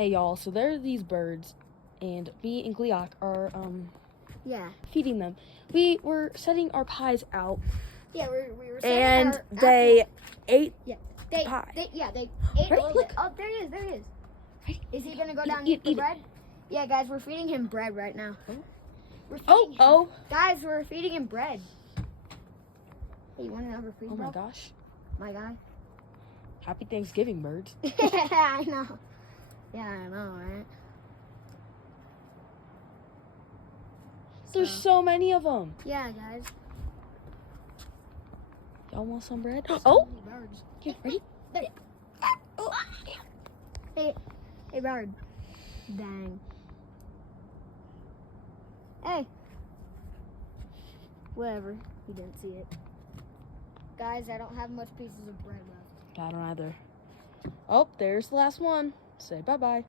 Okay, y'all. So there are these birds, and me and Gliok are feeding them. We were setting our pies out. Yeah, we were setting And our they ate They pie. ate Ready? a little Look. bit. Oh, there he is. Ready? Is he gonna go down and Eat eat the it. bread? Yeah, guys, we're feeding him bread right now. We're feeding Guys, we're feeding him bread. Hey, you want another free Oh bro? my gosh. My guy. Happy Thanksgiving, birds. I know. Yeah, I know, right? There's so many of them. Yeah, guys. Y'all want some bread? So Oh! many birds. Here, ready? There. Oh. Hey, bird. Dang. Hey. Whatever. He didn't see it. Guys, I don't have much pieces of bread left. I don't either. Oh, there's the last one. Say bye-bye.